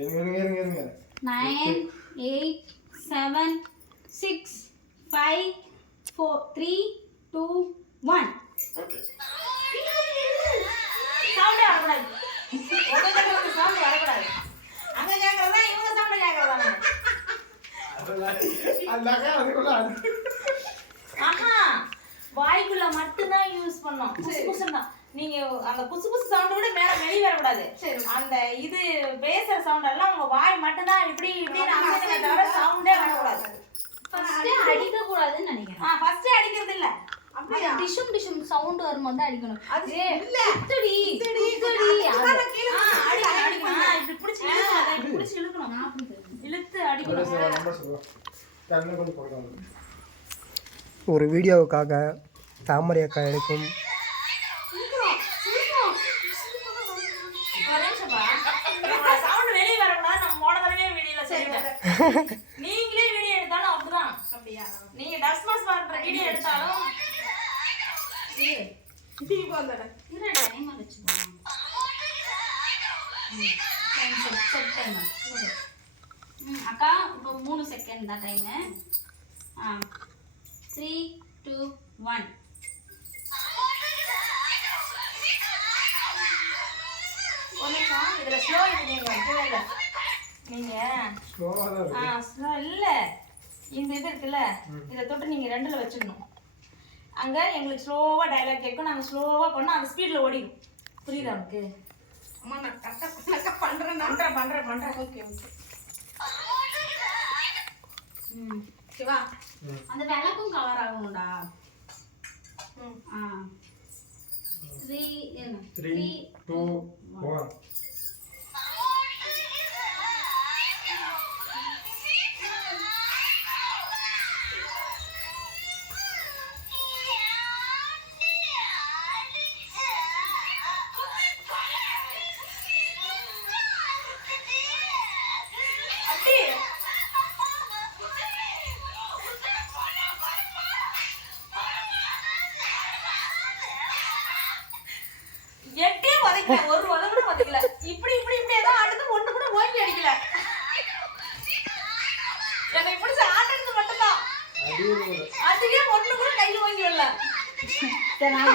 இருங்க 9 8 7 6 5 4 3 2 1 okay sound வரக்கூடாது. உங்க கட்டல சவுண்ட் வரக்கூடாது. அங்க கேக்குறதா இவங்க சவுண்ட் கேக்குறதா? ஆஹா வாய்க்குள்ள மட்டும் தான் யூஸ் பண்ணோம். குசுகுசுன்னா நீங்க அந்த குசுகுசு சவுண்ட் கூட மேல வெளிய வர கூடாது. அந்த இது பேசுற சவுண்ட் எல்லாம் உங்க வாய் மட்டும் தான் இப்படி இப்படி அசைக்கவே தவிர சவுண்டே வர கூடாது. ஃபர்ஸ்ட் அடிக்க கூடாதுன்னு நினைக்கிறேன். ஃபர்ஸ்ட் அடிக்கிறது இல்ல. அப்படியே டிஷும் டிஷும் சவுண்ட் வரும்போது தான் அடிக்கணும். அது இல்ல. குத்துடி குத்துடி அடிக்கணும். இப்படி பிடிச்சு இழுக்கணும். இப்படி பிடிச்சு இழுக்கணும். இழுத்து அடிக்கணும். ஒரு வீடியோவுக்காக தாமரை அக்கா எடுக்கும் சவுண்ட் வெளிய வரக்கூடாது. நம்ம போன தடவை வீடியோல சொல்லிட்டேன். நீங்களே வீடியோ எடுத்தாலும் அப்படிதான். அப்படியா? நீங்க டஸ்ட் மாஸ் பண்ற வீடியோ எடுத்தாலும் டைம் வச்சுக்கோங்க. அக்கா இப்போ 3 செகண்ட் தான் டைமு. 3 2 1 ஒரு நிமிஷம் இதுல ஸ்லோ இது நீங்க வைக்கவே இல்லை. நீங்க ஸ்லோ இல்ல இந்த இது இருக்குல்ல இதை தொட்டு நீங்க 2ல வச்சிடணும். அங்க எங்களுக்கு ஸ்லோவா டயலாக் கேட்கும். நாங்க ஸ்லோவா பண்ணா அந்த ஸ்பீட்ல ஓடிடும். புரியுதா உனக்கு? அம்மா நான் கரெக்டா பண்றேன். Okay okay. சிவா அந்த விளக்கும் கவர் ஆகணும்டா. 3 2 1 எட்டே உதைக்கல. ஒரு உதை கூட உதைக்கல. இப்படி ஏதோ அடுத்து ஒண்ணு கூட ஓங்கி அடிக்கல. என்னை பிடிச்ச ஆடுறது மட்டும்தான். அதுவே ஒண்ணு கூட கையில ஓங்கி வரல. நான்